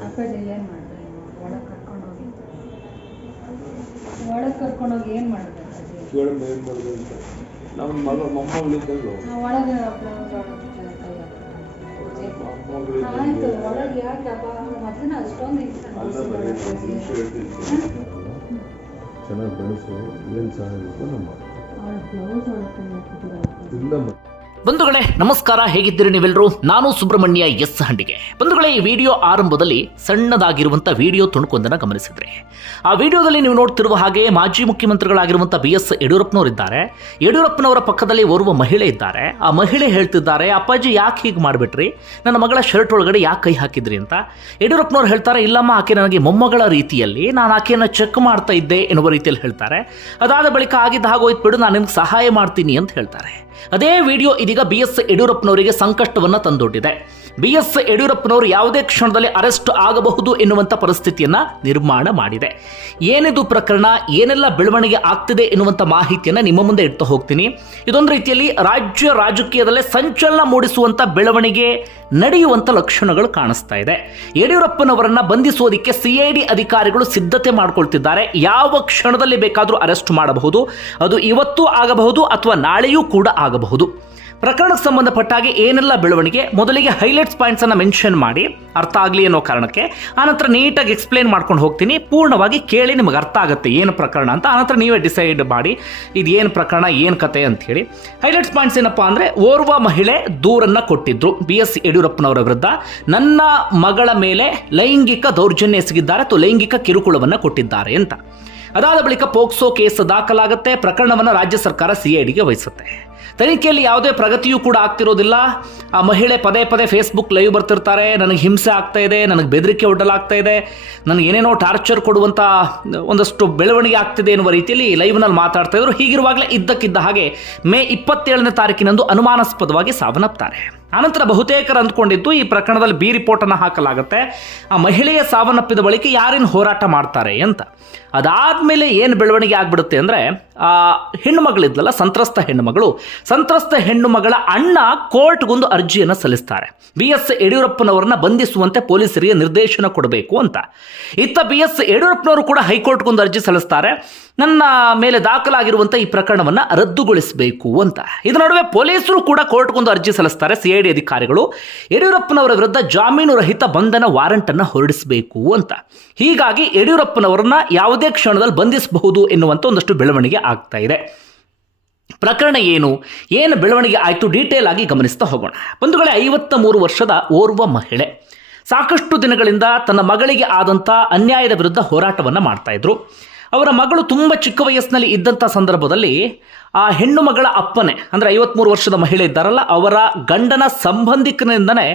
ಅಪ್ಪಾಜಿ ಏನು ಮಾಡಿದ್ರಿ ಒಳಗೆ ಕರ್ಕೊಂಡೋಗಿ ಒಳಗೆ ಕರ್ಕೊಂಡೋಗಿ ಏನು ಮಾಡಿದ್ರಿ ಕೇಳಮ್ಮ ಅಂತ. ನಮ್ಮ ಮಗ ಒಳಗೆ. ಆಯ್ತು ಒಳಗೆ ಯಾಕೆ ಹಬ್ಬ ಅಷ್ಟೊಂದು ಚೆನ್ನಾಗಿ ಬೆಳೆಸು ಏನು ಸಹಾಯ ಬೇಕೋ ನಮ್ಮ ಅವಳ ಬ್ಲೌಸ್ ಒಳಗೆ ಇಲ್ಲ ಬಂಧುಗಳೇ, ನಮಸ್ಕಾರ. ಹೇಗಿದ್ದೀರಿ ನೀವೆಲ್ಲರೂ? ನಾನು ಸುಬ್ರಹ್ಮಣ್ಯ ಎಸ್ ಹಂಡಿಗೆ. ಬಂಧುಗಳೇ, ಈ ವಿಡಿಯೋ ಆರಂಭದಲ್ಲಿ ಸಣ್ಣದಾಗಿರುವಂಥ ವಿಡಿಯೋ ತುಣುಕೊಂದನ್ನು ಗಮನಿಸಿದ್ರೆ. ಆ ವಿಡಿಯೋದಲ್ಲಿ ನೀವು ನೋಡ್ತಿರುವ ಹಾಗೆ ಮಾಜಿ ಮುಖ್ಯಮಂತ್ರಿಗಳಾಗಿರುವಂಥ ಬಿ ಎಸ್ ಯಡಿಯೂರಪ್ಪನವರಿದ್ದಾರೆ. ಯಡಿಯೂರಪ್ಪನವರ ಪಕ್ಕದಲ್ಲಿ ಓರ್ವ ಮಹಿಳೆ ಇದ್ದಾರೆ. ಆ ಮಹಿಳೆ ಹೇಳ್ತಿದ್ದಾರೆ, ಅಪ್ಪಾಜಿ, ಯಾಕೆ ಹೀಗೆ ಮಾಡಿಬಿಟ್ರಿ? ನನ್ನ ಮಗಳ ಶರ್ಟ್ ಒಳಗಡೆ ಯಾಕೆ ಕೈ ಹಾಕಿದ್ರಿ ಅಂತ? ಯಡಿಯೂರಪ್ಪನವ್ರು ಹೇಳ್ತಾರೆ, ಇಲ್ಲಮ್ಮ, ಆಕೆ ನನಗೆ ಮೊಮ್ಮಗಳ ರೀತಿಯಲ್ಲಿ, ನಾನು ಆಕೆಯನ್ನು ಚೆಕ್ ಮಾಡ್ತಾ ಇದ್ದೆ ಎನ್ನುವ ರೀತಿಯಲ್ಲಿ ಹೇಳ್ತಾರೆ. ಅದಾದ ಬಳಿಕ, ಆಗಿದ್ದ ಹಾಗೋಯ್ತು ಬಿಡು, ನಾನು ನಿಮ್ಗೆ ಸಹಾಯ ಮಾಡ್ತೀನಿ ಅಂತ ಹೇಳ್ತಾರೆ. ಅದೇ ವಿಡಿಯೋ ಇದೀಗ ಬಿ ಎಸ್ ಯಡಿಯೂರಪ್ಪನವರಿಗೆ ಸಂಕಷ್ಟವನ್ನು ತಂದೊಡ್ಡಿದೆ. ಬಿ ಎಸ್ ಯಡಿಯೂರಪ್ಪನವರು ಯಾವುದೇ ಕ್ಷಣದಲ್ಲಿ ಅರೆಸ್ಟ್ ಆಗಬಹುದು ಎನ್ನುವಂಥ ಪರಿಸ್ಥಿತಿಯನ್ನ ನಿರ್ಮಾಣ ಮಾಡಿದೆ. ಏನಿದು ಪ್ರಕರಣ, ಏನೆಲ್ಲ ಬೆಳವಣಿಗೆ ಆಗ್ತಿದೆ ಎನ್ನುವಂಥ ಮಾಹಿತಿಯನ್ನ ನಿಮ್ಮ ಮುಂದೆ ಇಡ್ತಾ ಹೋಗ್ತೀನಿ. ಇದೊಂದು ರೀತಿಯಲ್ಲಿ ರಾಜ್ಯ ರಾಜಕೀಯದಲ್ಲೇ ಸಂಚಲನ ಮೂಡಿಸುವಂಥ ಬೆಳವಣಿಗೆ ನಡೆಯುವಂತ ಲಕ್ಷಣಗಳು ಕಾಣಿಸ್ತಾ ಇದೆ. ಯಡಿಯೂರಪ್ಪನವರನ್ನು ಬಂಧಿಸೋದಿಕ್ಕೆ ಸಿಐಡಿ ಅಧಿಕಾರಿಗಳು ಸಿದ್ಧತೆ ಮಾಡಿಕೊಳ್ತಿದ್ದಾರೆ. ಯಾವ ಕ್ಷಣದಲ್ಲಿ ಬೇಕಾದರೂ ಅರೆಸ್ಟ್ ಮಾಡಬಹುದು. ಅದು ಇವತ್ತು ಆಗಬಹುದು ಅಥವಾ ನಾಳೆಯೂ ಕೂಡ ಆಗಬಹುದು. ಪ್ರಕರಣಕ್ಕೆ ಸಂಬಂಧಪಟ್ಟ ಹಾಗೆ ಏನೆಲ್ಲ ಬೆಳವಣಿಗೆ? ಮೊದಲಿಗೆ ಹೈಲೈಟ್ಸ್ ಪಾಯಿಂಟ್ಸ್ ಅನ್ನ ಮೆನ್ಷನ್ ಮಾಡಿ. ಅರ್ಥ ಆಗಲಿ ಅನ್ನೋ ಕಾರಣಕ್ಕೆ. ಆನಂತರ ನೀಟಾಗಿ ಎಕ್ಸ್ಪ್ಲೇನ್ ಮಾಡ್ಕೊಂಡು ಹೋಗ್ತೀನಿ. ಪೂರ್ಣವಾಗಿ ಕೇಳಿ ನಿಮಗೆ ಅರ್ಥ ಆಗುತ್ತೆ ಏನು ಪ್ರಕರಣ ಅಂತ. ಆನಂತರ ನೀವೇ ಡಿಸೈಡ್ ಮಾಡಿ ಇದು ಏನು ಪ್ರಕರಣ, ಏನು ಕತೆ ಅಂತ ಹೇಳಿ. ಹೈಲೈಟ್ಸ್ ಪಾಯಿಂಟ್ಸ್ ಏನಪ್ಪಾ ಅಂದ್ರೆ, ಓರ್ವ ಮಹಿಳೆ ದೂರನ್ನ ಕೊಟ್ಟಿದ್ರು. ಬಿ ಎಸ್ ಯಡಿಯೂರಪ್ಪನವರ ವಿರುದ್ಧ. ನನ್ನ ಮಗಳ ಮೇಲೆ ಲೈಂಗಿಕ ದೌರ್ಜನ್ಯ ಎಸಗಿದ್ದಾರೆ ಅಥವಾ ಲೈಂಗಿಕ ಕಿರುಕುಳವನ್ನ ಕೊಟ್ಟಿದ್ದಾರೆ ಅಂತ. ಅದಾದ ಬಳಿಕ ಪೋಕ್ಸೋ ಕೇಸ್ ದಾಖಲಾಗುತ್ತೆ. ಪ್ರಕರಣವನ್ನು ರಾಜ್ಯ ಸರ್ಕಾರ ಸಿಐಡಿಗೆ ವಹಿಸುತ್ತೆ. ತನಿಖೆಯಲ್ಲಿ ಯಾವುದೇ ಪ್ರಗತಿಯೂ ಕೂಡ ಆಗ್ತಿರೋದಿಲ್ಲ. ಆ ಮಹಿಳೆ ಪದೇ ಪದೇ ಫೇಸ್ಬುಕ್ ಲೈವ್ ಬರ್ತಿರ್ತಾರೆ. ನನಗೆ ಹಿಂಸೆ ಆಗ್ತಾ ಇದೆ. ನನಗೆ ಬೆದರಿಕೆ ಒಡ್ಡಲಾಗ್ತಾ ಇದೆ. ನನಗೆ ಏನೇನೋ ಟಾರ್ಚರ್ ಕೊಡುವಂಥ ಒಂದಷ್ಟು ಬೆಳವಣಿಗೆ ಆಗ್ತಿದೆ ಎನ್ನುವ ರೀತಿಯಲ್ಲಿ ಲೈವ್ನಲ್ಲಿ ಮಾತಾಡ್ತಾ ಇದ್ರು. ಹೀಗಿರುವಾಗಲೇ ಇದ್ದಕ್ಕಿದ್ದ ಹಾಗೆ ಮೇ ಇಪ್ಪತ್ತೇಳನೇ ತಾರೀಕಿನಂದು ಅನುಮಾನಾಸ್ಪದವಾಗಿ ಸಾವನ್ನಪ್ತಾರೆ. ಆನಂತರ ಬಹುತೇಕರು ಅಂದ್ಕೊಂಡಿದ್ದು ಈ ಪ್ರಕರಣದಲ್ಲಿ ಬಿ ರಿಪೋರ್ಟ್ ಅನ್ನು ಹಾಕಲಾಗುತ್ತೆ. ಆ ಮಹಿಳೆಯ ಸಾವನ್ನಪ್ಪಿದ ಬಳಿಕ ಯಾರೇನು ಹೋರಾಟ ಮಾಡ್ತಾರೆ ಅಂತ. ಅದಾದ್ಮೇಲೆ ಏನು ಬೆಳವಣಿಗೆ ಆಗ್ಬಿಡುತ್ತೆ ಅಂದ್ರೆ, ಆ ಹೆಣ್ಣು ಮಗಳಿದ್ಲಲ್ಲ ಸಂತ್ರಸ್ತ ಹೆಣ್ಣು ಮಗಳು ಸಂತ್ರಸ್ತ ಹೆಣ್ಣು ಮಗಳ ಅಣ್ಣ ಕೋರ್ಟ್ಗೊಂದು ಅರ್ಜಿಯನ್ನು ಸಲ್ಲಿಸ್ತಾರೆ. ಬಿ ಎಸ್ ಯಡಿಯೂರಪ್ಪನವರನ್ನ ಬಂಧಿಸುವಂತೆ ಪೊಲೀಸರಿಗೆ ನಿರ್ದೇಶನ ಕೊಡಬೇಕು ಅಂತ. ಇತ್ತ ಬಿ ಎಸ್ ಯಡಿಯೂರಪ್ಪನವರು ಕೂಡ ಹೈಕೋರ್ಟ್ಗೊಂದು ಅರ್ಜಿ ಸಲ್ಲಿಸ್ತಾರೆ. ನನ್ನ ಮೇಲೆ ದಾಖಲಾಗಿರುವಂಥ ಈ ಪ್ರಕರಣವನ್ನು ರದ್ದುಗೊಳಿಸಬೇಕು ಅಂತ. ಇದರ ನಡುವೆ ಪೊಲೀಸರು ಕೂಡ ಕೋರ್ಟ್ಗೊಂದು ಅರ್ಜಿ ಸಲ್ಲಿಸ್ತಾರೆ ಸಿ ಐ ಡಿ ಅಧಿಕಾರಿಗಳು. ಯಡಿಯೂರಪ್ಪನವರ ವಿರುದ್ಧ ಜಾಮೀನು ರಹಿತ ಬಂಧನ ವಾರಂಟನ್ನು ಹೊರಡಿಸಬೇಕು ಅಂತ. ಹೀಗಾಗಿ ಯಡಿಯೂರಪ್ಪನವರನ್ನ ಯಾವುದೇ ಕ್ಷಣದಲ್ಲಿ ಬಂಧಿಸಬಹುದು ಎನ್ನುವಂಥ ಒಂದಷ್ಟು ಬೆಳವಣಿಗೆ ಆಗ್ತಾ ಇದೆ. ಪ್ರಕರಣ ಏನು? ಏನು ಬೆಳವಣಿಗೆ ಆಯಿತು? ಡೀಟೇಲ್ ಆಗಿ ಗಮನಿಸ್ತಾ ಹೋಗೋಣ. ಬಂಧುಗಳೇ ಐವತ್ತ ಮೂರು ವರ್ಷದ ಓರ್ವ ಮಹಿಳೆ. ಸಾಕಷ್ಟು ದಿನಗಳಿಂದ ತನ್ನ ಮಗಳಿಗೆ ಆದಂಥ ಅನ್ಯಾಯದ ವಿರುದ್ಧ ಹೋರಾಟವನ್ನು ಮಾಡ್ತಾ ಇದ್ರು. ಅವರ ಮಗಳು ತುಂಬ ಚಿಕ್ಕ ವಯಸ್ಸಿನಲ್ಲಿ ಇದ್ದಂಥ ಸಂದರ್ಭದಲ್ಲಿ ಆ ಹೆಣ್ಣು ಮಗಳ ಅಪ್ಪನೇ, ಅಂದರೆ ಐವತ್ತ್ಮೂರು ವರ್ಷದ ಮಹಿಳೆ ಇದ್ದಾರಲ್ಲ, ಅವರ ಗಂಡನ ಸಂಬಂಧಿಕನಿಂದನೇ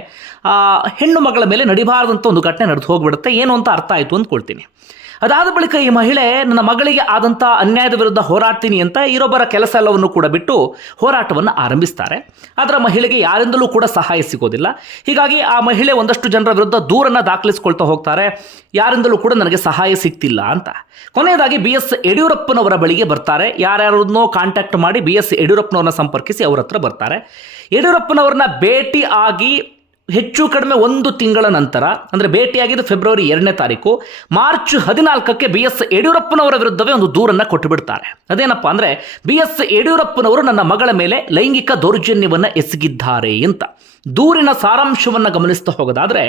ಆ ಹೆಣ್ಣು ಮಗಳ ಮೇಲೆ ನಡಿಬಾರದಂಥ ಒಂದು ಘಟನೆ ನಡೆದು ಹೋಗ್ಬಿಡುತ್ತೆ. ಏನು ಅಂತ ಅರ್ಥ ಆಯಿತು ಅಂದ್ಕೊಳ್ತೀನಿ. ಅದಾದ ಬಳಿಕ ಈ ಮಹಿಳೆ, ನನ್ನ ಮಗಳಿಗೆ ಆದಂಥ ಅನ್ಯಾಯದ ವಿರುದ್ಧ ಹೋರಾಡ್ತೀನಿ ಅಂತ ಇರೊಬ್ಬರ ಕೆಲಸ ಎಲ್ಲವನ್ನು ಕೂಡ ಬಿಟ್ಟು ಹೋರಾಟವನ್ನು ಆರಂಭಿಸ್ತಾರೆ. ಆದರೆ ಮಹಿಳೆಗೆ ಯಾರಿಂದಲೂ ಕೂಡ ಸಹಾಯ ಸಿಗೋದಿಲ್ಲ. ಹೀಗಾಗಿ ಆ ಮಹಿಳೆ ಒಂದಷ್ಟು ಜನರ ವಿರುದ್ಧ ದೂರನ್ನು ದಾಖಲಿಸಿಕೊಳ್ತಾ ಹೋಗ್ತಾರೆ. ಯಾರಿಂದಲೂ ಕೂಡ ನನಗೆ ಸಹಾಯ ಸಿಗ್ತಿಲ್ಲ ಅಂತ. ಕೊನೆಯದಾಗಿ ಬಿ ಎಸ್ ಯಡಿಯೂರಪ್ಪನವರ ಬಳಿಗೆ ಬರ್ತಾರೆ. ಯಾರ್ಯಾರನ್ನೋ ಕಾಂಟ್ಯಾಕ್ಟ್ ಮಾಡಿ ಬಿ ಎಸ್ ಯಡಿಯೂರಪ್ಪನವ್ರನ್ನ ಸಂಪರ್ಕಿಸಿ ಅವರ ಹತ್ರ ಬರ್ತಾರೆ. ಯಡಿಯೂರಪ್ಪನವ್ರನ್ನ ಭೇಟಿ ಆಗಿ ಹೆಚ್ಚು ಕಡಿಮೆ ಒಂದು ತಿಂಗಳ ನಂತರ, ಅಂದರೆ ಭೇಟಿಯಾಗಿದ್ದು ಫೆಬ್ರವರಿ ಎರಡನೇ ತಾರೀಕು, ಮಾರ್ಚ್ ಹದಿನಾಲ್ಕಕ್ಕೆ ಬಿ ಎಸ್ ಯಡಿಯೂರಪ್ಪನವರ ವಿರುದ್ಧವೇ ಒಂದು ದೂರನ್ನು ಕೊಟ್ಟು ಬಿಡ್ತಾರೆ ಅದೇನಪ್ಪ ಅಂದರೆ, ಬಿ ಎಸ್ ಯಡಿಯೂರಪ್ಪನವರು ನನ್ನ ಮಗಳ ಮೇಲೆ ಲೈಂಗಿಕ ದೌರ್ಜನ್ಯವನ್ನು ಎಸಗಿದ್ದಾರೆ ಅಂತ. ದೂರಿನ ಸಾರಾಂಶವನ್ನು ಗಮನಿಸ್ತಾ ಹೋಗೋದಾದರೆ,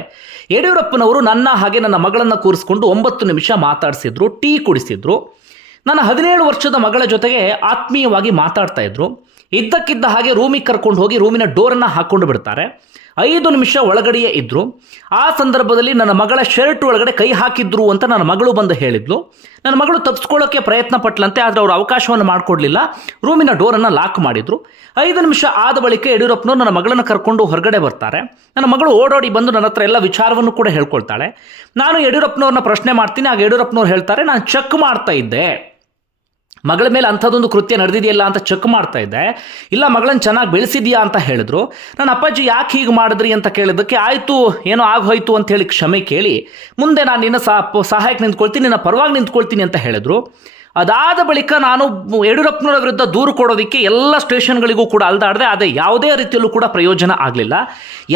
ಯಡಿಯೂರಪ್ಪನವರು ನನ್ನ ಹಾಗೆ ನನ್ನ ಮಗಳನ್ನು ಕೂರಿಸ್ಕೊಂಡು ಒಂಬತ್ತು ನಿಮಿಷ ಮಾತಾಡಿಸಿದ್ರು, ಟೀ ಕುಡಿಸಿದ್ರು. ನನ್ನ ಹದಿನೇಳು ವರ್ಷದ ಮಗಳ ಜೊತೆಗೆ ಆತ್ಮೀಯವಾಗಿ ಮಾತಾಡ್ತಾ ಇದ್ರು. ಇದ್ದಕ್ಕಿದ್ದ ಹಾಗೆ ರೂಮಿಗೆ ಕರ್ಕೊಂಡು ಹೋಗಿ ರೂಮಿನ ಡೋರನ್ನು ಹಾಕ್ಕೊಂಡು ಬಿಡ್ತಾರೆ. ಐದು ನಿಮಿಷ ಒಳಗಡೆಯೇ ಇದ್ದರು ಆ ಸಂದರ್ಭದಲ್ಲಿ ನನ್ನ ಮಗಳ ಶರ್ಟ್ ಒಳಗಡೆ ಕೈ ಹಾಕಿದ್ರು ಅಂತ ನನ್ನ ಮಗಳು ಬಂದು ಹೇಳಿದ್ಲು. ನನ್ನ ಮಗಳು ತಪ್ಪಿಸ್ಕೊಳ್ಳೋಕ್ಕೆ ಪ್ರಯತ್ನ ಪಟ್ಲಂತೆ, ಆದರೆ ಅವರು ಅವಕಾಶವನ್ನು ಮಾಡಿಕೊಡ್ಲಿಲ್ಲ. ರೂಮಿನ ಡೋರನ್ನು ಲಾಕ್ ಮಾಡಿದ್ರು. ಐದು ನಿಮಿಷ ಆದ ಬಳಿಕ ಯಡಿಯೂರಪ್ಪನವರು ನನ್ನ ಮಗಳನ್ನು ಕರ್ಕೊಂಡು ಹೊರಗಡೆ ಬರ್ತಾರೆ. ನನ್ನ ಮಗಳು ಓಡೋಡಿ ಬಂದು ನನ್ನ ಹತ್ರ ಎಲ್ಲ ವಿಚಾರವನ್ನು ಕೂಡ ಹೇಳ್ಕೊಳ್ತಾಳೆ. ನಾನು ಯಡಿಯೂರಪ್ಪನವ್ರನ್ನ ಪ್ರಶ್ನೆ ಮಾಡ್ತೀನಿ, ಆಗ ಯಡಿಯೂರಪ್ಪನವ್ರು ಹೇಳ್ತಾರೆ, ನಾನು ಚೆಕ್ ಮಾಡ್ತಾ ಇದ್ದೆ. ಮಗಳ ಮೇಲೆ ಅಂಥದ್ದೊಂದು ಕೃತ್ಯ ನಡೆದಿದೆಯಲ್ಲ ಅಂತ ಚೆಕ್ ಮಾಡ್ತಾ ಇದ್ದೆ. ಇಲ್ಲ, ಮಗಳನ್ನ ಚೆನ್ನಾಗಿ ಬೆಳೆಸಿದ್ಯಾ ಅಂತ ಹೇಳಿದ್ರು. ನನ್ನ ಅಪ್ಪಾಜಿ ಯಾಕೆ ಹೀಗೆ ಮಾಡಿದ್ರಿ ಅಂತ ಕೇಳಿದ್ದಕ್ಕೆ, ಆಯಿತು, ಏನೋ ಆಗೋಯ್ತು ಅಂತ ಹೇಳಿ ಕ್ಷಮೆ ಕೇಳಿ, ಮುಂದೆ ನಾನು ನಿನ್ನ ಸಹ ಸಹಾಯಕ್ಕೆ ನಿಂತ್ಕೊಳ್ತೀನಿ, ನಿನ್ನ ಪರವಾಗಿ ನಿಂತ್ಕೊಳ್ತೀನಿ ಅಂತ ಹೇಳಿದ್ರು. ಅದಾದ ಬಳಿಕ ನಾನು ಯಡಿಯೂರಪ್ಪನವರ ವಿರುದ್ಧ ದೂರು ಕೊಡೋದಕ್ಕೆ ಎಲ್ಲ ಸ್ಟೇಷನ್ಗಳಿಗೂ ಕೂಡ ಅಲ್ದಾಡಿದೆ ಅದೇ ಯಾವುದೇ ರೀತಿಯಲ್ಲೂ ಕೂಡ ಪ್ರಯೋಜನ ಆಗಲಿಲ್ಲ.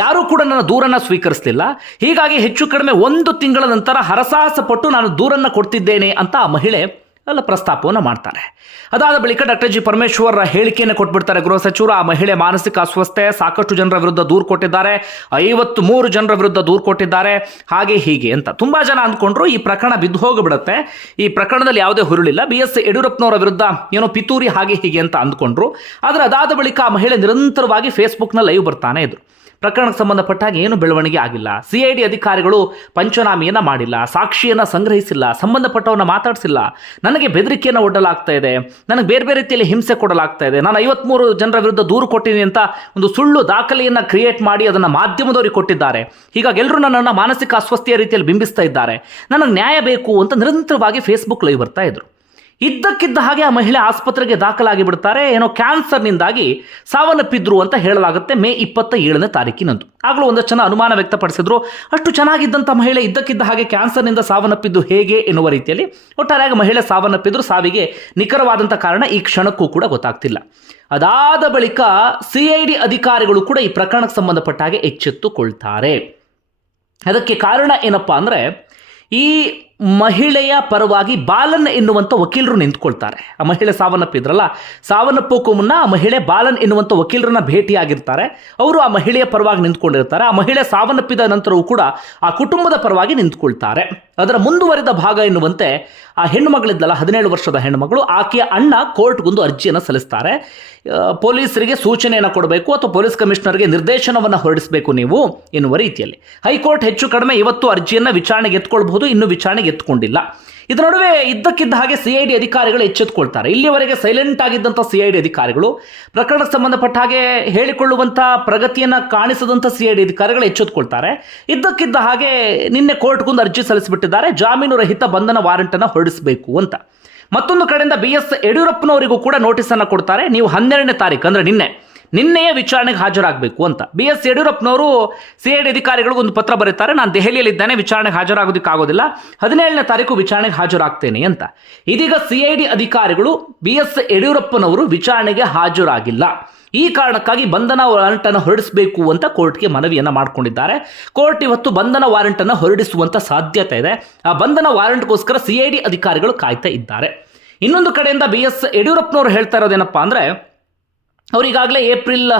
ಯಾರೂ ಕೂಡ ನನ್ನ ದೂರನ್ನು ಸ್ವೀಕರಿಸಲಿಲ್ಲ. ಹೀಗಾಗಿ ಹೆಚ್ಚು ಕಡಿಮೆ ಒಂದು ತಿಂಗಳ ನಂತರ ಹರಸಾಹಸ ಪಟ್ಟು ನಾನು ದೂರನ್ನು ಕೊಡ್ತಿದ್ದೇನೆ ಅಂತ ಆ ಮಹಿಳೆ ಎಲ್ಲ ಪ್ರಸ್ತಾಪವನ್ನು ಮಾಡ್ತಾರೆ. ಅದಾದ ಬಳಿಕ ಡಾಕ್ಟರ್ ಜಿ ಪರಮೇಶ್ವರ್ ಹೇಳಿಕೆಯನ್ನು ಕೊಟ್ಬಿಡ್ತಾರೆ ಗೃಹ ಸಚಿವರು. ಆ ಮಹಿಳೆ ಮಾನಸಿಕ ಅಸ್ವಸ್ಥೆ, ಸಾಕಷ್ಟು ಜನರ ವಿರುದ್ಧ ದೂರು ಕೊಟ್ಟಿದ್ದಾರೆ. ಐವತ್ತು ಮೂರು ಜನರ ವಿರುದ್ಧ ದೂರು ಕೊಟ್ಟಿದ್ದಾರೆ. ಹಾಗೆ ಹೀಗೆ ಅಂತ. ತುಂಬಾ ಜನ ಅಂದ್ಕೊಂಡ್ರು ಈ ಪ್ರಕರಣ ಬಿದ್ದು ಹೋಗಿಬಿಡುತ್ತೆ. ಈ ಪ್ರಕರಣದಲ್ಲಿ ಯಾವುದೇ ಹುರುಳಿಲ್ಲ. ಬಿ ಎಸ್ ಯಡಿಯೂರಪ್ಪನವರ ವಿರುದ್ಧ ಏನೋ ಪಿತೂರಿ ಹಾಗೆ ಹೀಗೆ ಅಂತ ಅಂದ್ಕೊಂಡ್ರು. ಆದರೆ ಅದಾದ ಬಳಿಕ ಆ ಮಹಿಳೆ ನಿರಂತರವಾಗಿ ಫೇಸ್ಬುಕ್ನ ಲೈವ್ ಬರ್ತಾನೆ ಇದ್ರು. ಪ್ರಕರಣಕ್ಕೆ ಸಂಬಂಧಪಟ್ಟ ಹಾಗೆ ಏನು ಬೆಳವಣಿಗೆ ಆಗಿಲ್ಲ. ಸಿಐಡಿ ಅಧಿಕಾರಿಗಳು ಪಂಚನಾಮಿಯನ್ನ ಮಾಡಿಲ್ಲ. ಸಾಕ್ಷಿಯನ್ನ ಸಂಗ್ರಹಿಸಿಲ್ಲ. ಸಂಬಂಧಪಟ್ಟವನ್ನ ಮಾತಾಡಿಸಿಲ್ಲ. ನನಗೆ ಬೆದರಿಕೆಯನ್ನು ಒಡ್ಡಲಾಗ್ತಾ ಇದೆ. ನನಗೆ ಬೇರೆ ಬೇರೆ ರೀತಿಯಲ್ಲಿ ಹಿಂಸೆ ಕೊಡಲಾಗ್ತಾ ಇದೆ. ನಾನು ಐವತ್ಮೂರು ಜನರ ವಿರುದ್ಧ ದೂರು ಕೊಟ್ಟಿದ್ದೀನಿ ಅಂತ ಒಂದು ಸುಳ್ಳು ದಾಖಲೆಯನ್ನು ಕ್ರಿಯೇಟ್ ಮಾಡಿ ಅದನ್ನು ಮಾಧ್ಯಮದವರಿಗೆ ಕೊಟ್ಟಿದ್ದಾರೆ. ಹೀಗಾಗಿ ಎಲ್ಲರೂ ನನ್ನನ್ನು ಮಾನಸಿಕ ಅಸ್ವಸ್ಥೆಯ ರೀತಿಯಲ್ಲಿ ಬಿಂಬಿಸ್ತಾ ಇದ್ದಾರೆ. ನನಗೆ ನ್ಯಾಯ ಬೇಕು ಅಂತ ನಿರಂತರವಾಗಿ ಫೇಸ್ಬುಕ್ ಲೈವ್ ಬರ್ತಾ ಇದ್ರು. ಇದ್ದಕ್ಕಿದ್ದ ಹಾಗೆ ಆ ಮಹಿಳೆ ಆಸ್ಪತ್ರೆಗೆ ದಾಖಲಾಗಿ ಬಿಡ್ತಾರೆ ಏನೋ ಕ್ಯಾನ್ಸರ್ನಿಂದಾಗಿ ಸಾವನ್ನಪ್ಪಿದ್ರು ಅಂತ ಹೇಳಲಾಗುತ್ತೆ ಮೇ ಇಪ್ಪತ್ತ ಏಳನೇ ತಾರೀಕಿನಂದು ಆಗಲೂ ಒಂದಷ್ಟು ಜನ ಅನುಮಾನ ವ್ಯಕ್ತಪಡಿಸಿದ್ರು. ಅಷ್ಟು ಚೆನ್ನಾಗಿದ್ದಂಥ ಮಹಿಳೆ ಇದ್ದಕ್ಕಿದ್ದ ಹಾಗೆ ಕ್ಯಾನ್ಸರ್ನಿಂದ ಸಾವನ್ನಪ್ಪಿದ್ದು ಹೇಗೆ ಎನ್ನುವ ರೀತಿಯಲ್ಲಿ ಒಟ್ಟಾರೆಯಾಗಿ ಮಹಿಳೆ ಸಾವನ್ನಪ್ಪಿದ್ರು. ಸಾವಿಗೆ ನಿಖರವಾದಂಥ ಕಾರಣ ಈ ಕ್ಷಣಕ್ಕೂ ಕೂಡ ಗೊತ್ತಾಗ್ತಿಲ್ಲ. ಅದಾದ ಬಳಿಕ ಸಿ ಐ ಡಿ ಅಧಿಕಾರಿಗಳು ಕೂಡ ಈ ಪ್ರಕರಣಕ್ಕೆ ಸಂಬಂಧಪಟ್ಟ ಹಾಗೆ ಎಚ್ಚೆತ್ತುಕೊಳ್ತಾರೆ. ಅದಕ್ಕೆ ಕಾರಣ ಏನಪ್ಪಾ ಅಂದರೆ ಈ ಮಹಿಳೆಯ ಪರವಾಗಿ ಬಾಲನ್ ಎನ್ನುವಂಥ ವಕೀಲರು ನಿಂತ್ಕೊಳ್ತಾರೆ. ಆ ಮಹಿಳೆ ಸಾವನ್ನಪ್ಪಿದ್ರಲ್ಲ ಸಾವನ್ನಪ್ಪೋಕ್ಕೂ ಮುನ್ನ ಆ ಮಹಿಳೆ ಬಾಲನ್ ಎನ್ನುವಂಥ ವಕೀಲರನ್ನ ಭೇಟಿಯಾಗಿರ್ತಾರೆ. ಅವರು ಆ ಮಹಿಳೆಯ ಪರವಾಗಿ ನಿಂತ್ಕೊಂಡಿರ್ತಾರೆ. ಆ ಮಹಿಳೆ ಸಾವನ್ನಪ್ಪಿದ ನಂತರವೂ ಕೂಡ ಆ ಕುಟುಂಬದ ಪರವಾಗಿ ನಿಂತ್ಕೊಳ್ತಾರೆ. ಅದರ ಮುಂದುವರೆದ ಭಾಗ ಎನ್ನುವಂತೆ ಆ ಹೆಣ್ಣುಮಗಳಿದ್ದಲ್ಲ, ಹದಿನೇಳು ವರ್ಷದ ಹೆಣ್ಣುಮಗಳು, ಆಕೆಯ ಅಣ್ಣ ಕೋರ್ಟ್ಗೊಂದು ಅರ್ಜಿಯನ್ನು ಸಲ್ಲಿಸ್ತಾರೆ. ಪೊಲೀಸರಿಗೆ ಸೂಚನೆಯನ್ನು ಕೊಡಬೇಕು ಅಥವಾ ಪೊಲೀಸ್ ಕಮಿಷನರ್ಗೆ ನಿರ್ದೇಶನವನ್ನು ಹೊರಡಿಸಬೇಕು ನೀವು ಎನ್ನುವ ರೀತಿಯಲ್ಲಿ. ಹೈಕೋರ್ಟ್ ಹೆಚ್ಚು ಕಡಿಮೆ ಇವತ್ತು ಅರ್ಜಿಯನ್ನು ವಿಚಾರಣೆಗೆ ಎತ್ಕೊಳ್ಬಹುದು, ಇನ್ನೂ ವಿಚಾರಣೆಗೆ ಎತ್ಕೊಂಡಿಲ್ಲ. ಇದರ ನಡುವೆ ಇದ್ದಕ್ಕಿದ್ದ ಹಾಗೆ ಸಿ ಐ ಡಿ ಅಧಿಕಾರಿಗಳು ಎಚ್ಚೆತ್ತುಕೊಳ್ತಾರೆ ಇಲ್ಲಿಯವರೆಗೆ ಸೈಲೆಂಟ್ ಆಗಿದ್ದಂಥ ಸಿ ಐ ಡಿ ಅಧಿಕಾರಿಗಳು, ಪ್ರಕರಣಕ್ಕೆ ಸಂಬಂಧಪಟ್ಟ ಹಾಗೆ ಹೇಳಿಕೊಳ್ಳುವಂಥ ಪ್ರಗತಿಯನ್ನು ಕಾಣಿಸದಂಥ ಸಿ ಐ ಡಿ ಅಧಿಕಾರಿಗಳು ಎಚ್ಚೆತ್ತುಕೊಳ್ತಾರೆ ಇದ್ದಕ್ಕಿದ್ದ ಹಾಗೆ ನಿನ್ನೆ ಕೋರ್ಟ್ಗೊಂದು ಅರ್ಜಿ ಸಲ್ಲಿಸಿಬಿಟ್ಟಿದ್ದಾರೆ. ಜಾಮೀನು ರಹಿತ ಬಂಧನ ವಾರೆಂಟನ್ನು ಹೊರಡಿಸಬೇಕು ಅಂತ. ಮತ್ತೊಂದು ಕಡೆಯಿಂದ ಬಿ ಎಸ್ ಯಡಿಯೂರಪ್ಪನವರಿಗೂ ಕೂಡ ನೋಟಿಸನ್ನು ಕೊಡ್ತಾರೆ. ನೀವು ಹನ್ನೆರಡನೇ ತಾರೀಕು, ಅಂದರೆ ನಿನ್ನೆ. ನಿನ್ನೆಯೇ ವಿಚಾರಣೆಗೆ ಹಾಜರಾಗಬೇಕು ಅಂತ. ಬಿ ಎಸ್ ಯಡಿಯೂರಪ್ಪನವರು ಸಿ ಐ ಡಿ ಅಧಿಕಾರಿಗಳಿಗೆ ಒಂದು ಪತ್ರ ಬರೀತಾರೆ ನಾನು ದೆಹಲಿಯಲ್ಲಿದ್ದೇನೆ, ವಿಚಾರಣೆಗೆ ಹಾಜರಾಗೋದಕ್ಕಾಗೋದಿಲ್ಲ ಹದಿನೇಳನೇ ತಾರೀಕು ವಿಚಾರಣೆಗೆ ಹಾಜರಾಗ್ತೇನೆ ಅಂತ. ಇದೀಗ ಸಿ ಐ ಡಿ ಅಧಿಕಾರಿಗಳು ಬಿ ಎಸ್ ಯಡಿಯೂರಪ್ಪನವರು ವಿಚಾರಣೆಗೆ ಹಾಜರಾಗಿಲ್ಲ. ಈ ಕಾರಣಕ್ಕಾಗಿ ಬಂಧನ ವಾರಂಟನ್ನು ಹೊರಡಿಸಬೇಕು ಅಂತ ಕೋರ್ಟ್ಗೆ ಮನವಿಯನ್ನು ಮಾಡಿಕೊಂಡಿದ್ದಾರೆ. ಕೋರ್ಟ್ ಇವತ್ತು ಬಂಧನ ವಾರಂಟನ್ನು ಹೊರಡಿಸುವಂತ ಸಾಧ್ಯತೆ ಇದೆ. ಆ ಬಂಧನ ವಾರಂಟ್ಗೋಸ್ಕರ ಸಿ ಐ ಡಿ ಅಧಿಕಾರಿಗಳು ಕಾಯ್ತಾ ಇದ್ದಾರೆ. ಇನ್ನೊಂದು ಕಡೆಯಿಂದ ಬಿ ಎಸ್ ಯಡಿಯೂರಪ್ಪನವರು ಹೇಳ್ತಾ ಇರೋದೇನಪ್ಪ ಅಂದರೆ ಅವರಿಗಾಗಲೇ ಏಪ್ರಿಲ್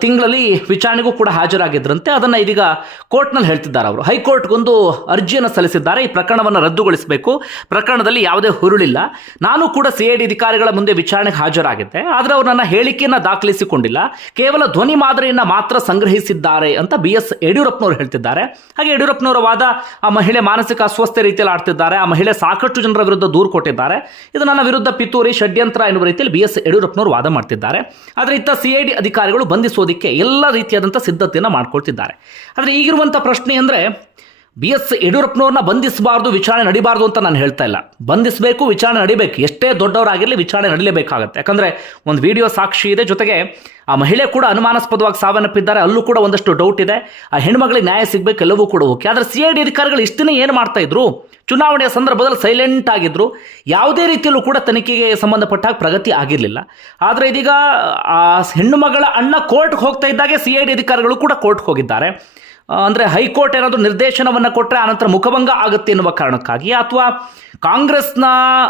ತಿಂಗಳಲ್ಲಿ ವಿಚಾರಣೆಗೂ ಕೂಡ ಹಾಜರಾಗಿದ್ರಂತೆ. ಅದನ್ನು ಇದೀಗ ಕೋರ್ಟ್ನಲ್ಲಿ ಹೇಳ್ತಿದ್ದಾರೆ ಅವರು. ಹೈಕೋರ್ಟ್ಗೊಂದು ಅರ್ಜಿಯನ್ನು ಸಲ್ಲಿಸಿದ್ದಾರೆ. ಈ ಪ್ರಕರಣವನ್ನು ರದ್ದುಗೊಳಿಸಬೇಕು. ಪ್ರಕರಣದಲ್ಲಿ ಯಾವುದೇ ಹುರುಳಿಲ್ಲ. ನಾನು ಕೂಡ ಸಿ ಐ ಅಧಿಕಾರಿಗಳ ಮುಂದೆ ವಿಚಾರಣೆಗೆ ಹಾಜರಾಗಿದ್ದೆ. ಆದರೆ ಅವರು ನನ್ನ ಹೇಳಿಕೆಯನ್ನು ದಾಖಲಿಸಿಕೊಂಡಿಲ್ಲ. ಕೇವಲ ಧ್ವನಿ ಮಾದರಿಯನ್ನು ಮಾತ್ರ ಸಂಗ್ರಹಿಸಿದ್ದಾರೆ ಅಂತ ಬಿ ಎಸ್ ಯಡಿಯೂರಪ್ಪನವರು ಹೇಳ್ತಿದ್ದಾರೆ. ಹಾಗೆ ಯಡಿಯೂರಪ್ಪನವರ ವಾದ ಆ ಮಹಿಳೆ ಮಾನಸಿಕ ಅಸ್ವಸ್ಥೆ ರೀತಿಯಲ್ಲಿ ಆಡ್ತಿದ್ದಾರೆ. ಆ ಮಹಿಳೆ ಸಾಕಷ್ಟು ಜನರ ವಿರುದ್ಧ ದೂರು ಕೊಟ್ಟಿದ್ದಾರೆ. ಇದು ನನ್ನ ವಿರುದ್ಧ ಪಿತೂರಿ, ಷಡ್ಯಂತ್ರ ಎನ್ನುವ ರೀತಿಯಲ್ಲಿ ಬಿ ಎಸ್ ಯಡಿಯೂರಪ್ಪನವರು ವಾದ ಮಾಡ್ತಿದ್ದಾರೆ. ಆದರೆ ಇತ್ತ ಸಿ ಐ ಡಿ ಅಧಿಕಾರಿಗಳು ಬಂಧಿಸೋದಕ್ಕೆ ಎಲ್ಲ ರೀತಿಯಾದಂಥ ಸಿದ್ಧತೆಯನ್ನು ಮಾಡ್ಕೊಳ್ತಿದ್ದಾರೆ. ಆದರೆ ಈಗಿರುವಂಥ ಪ್ರಶ್ನೆ ಅಂದರೆ ಬಿ ಎಸ್ ಯಡಿಯೂರಪ್ಪನವ್ರನ್ನ ಬಂಧಿಸಬಾರ್ದು, ವಿಚಾರಣೆ ನಡಿಬಾರ್ದು ಅಂತ ನಾನು ಹೇಳ್ತಾ ಇಲ್ಲ. ಬಂಧಿಸಬೇಕು, ವಿಚಾರಣೆ ನಡಿಬೇಕು. ಎಷ್ಟೇ ದೊಡ್ಡವರಾಗಿರಲಿ ವಿಚಾರಣೆ ನಡೀಲೇಬೇಕಾಗತ್ತೆ. ಯಾಕಂದರೆ ಒಂದು ವಿಡಿಯೋ ಸಾಕ್ಷಿ ಇದೆ. ಜೊತೆಗೆ ಆ ಮಹಿಳೆ ಕೂಡ ಅನುಮಾನಾಸ್ಪದವಾಗಿ ಸಾವನ್ನಪ್ಪಿದ್ದಾರೆ. ಅಲ್ಲೂ ಕೂಡ ಒಂದಷ್ಟು ಡೌಟ್ ಇದೆ. ಆ ಹೆಣ್ಮಗಳಿಗೆ ನ್ಯಾಯ ಸಿಗಬೇಕು, ಎಲ್ಲವೂ ಕೂಡ ಓಕೆ ಆದರೆ ಸಿ ಐ ಡಿ ಅಧಿಕಾರಿಗಳು ಇಷ್ಟು ಏನು ಮಾಡ್ತಾ ಇದ್ರು? ಚುನಾವಣೆಯ ಸಂದರ್ಭದಲ್ಲಿ ಸೈಲೆಂಟ್ ಆಗಿದ್ದರು ಯಾವುದೇ ರೀತಿಯಲ್ಲೂ ಕೂಡ ತನಿಖೆಗೆ ಸಂಬಂಧಪಟ್ಟ ಪ್ರಗತಿ ಆಗಿರಲಿಲ್ಲ. ಆದರೆ ಇದೀಗ, ಆ, ಹೆಣ್ಣು ಮಗಳ ಅಣ್ಣ ಕೋರ್ಟ್ಗೆ ಹೋಗ್ತಾ ಇದ್ದಾಗೆ ಸಿ ಐ ಡಿ ಅಧಿಕಾರಿಗಳು ಕೂಡ ಕೋರ್ಟ್ಗೆ ಹೋಗಿದ್ದಾರೆ. ಅಂದರೆ ಹೈಕೋರ್ಟ್ ಏನಾದರೂ ನಿರ್ದೇಶನವನ್ನು ಕೊಟ್ಟರೆ ಆನಂತರ ಮುಖಭಂಗ ಆಗುತ್ತೆ ಎನ್ನುವ ಕಾರಣಕ್ಕಾಗಿ ಅಥವಾ ಕಾಂಗ್ರೆಸ್ನ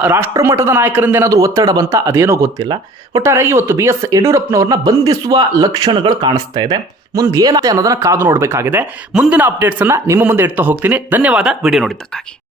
ರಾಷ್ಟ್ರಮಟ್ಟದ ನಾಯಕರಿಂದ ಏನಾದರೂ ಒತ್ತಡ ಬಂತ ಅದೇನೋ ಗೊತ್ತಿಲ್ಲ. ಒಟ್ಟಾರೆ ಇವತ್ತು ಬಿ ಎಸ್ ಯಡಿಯೂರಪ್ಪನವ್ರನ್ನ ಬಂಧಿಸುವ ಲಕ್ಷಣಗಳು ಕಾಣಿಸ್ತಾ ಇದೆ. ಮುಂದೆ ಏನಾಗುತ್ತೆ ಅನ್ನೋದನ್ನ ಕಾದು ನೋಡಬೇಕಾಗಿದೆ. ಮುಂದಿನ ಅಪ್ಡೇಟ್ಸನ್ನು ನಿಮ್ಮ ಮುಂದೆ ಇಡ್ತಾ ಹೋಗ್ತೀನಿ. ಧನ್ಯವಾದ. ವಿಡಿಯೋ ನೋಡಿದ್ದಕ್ಕಾಗಿ.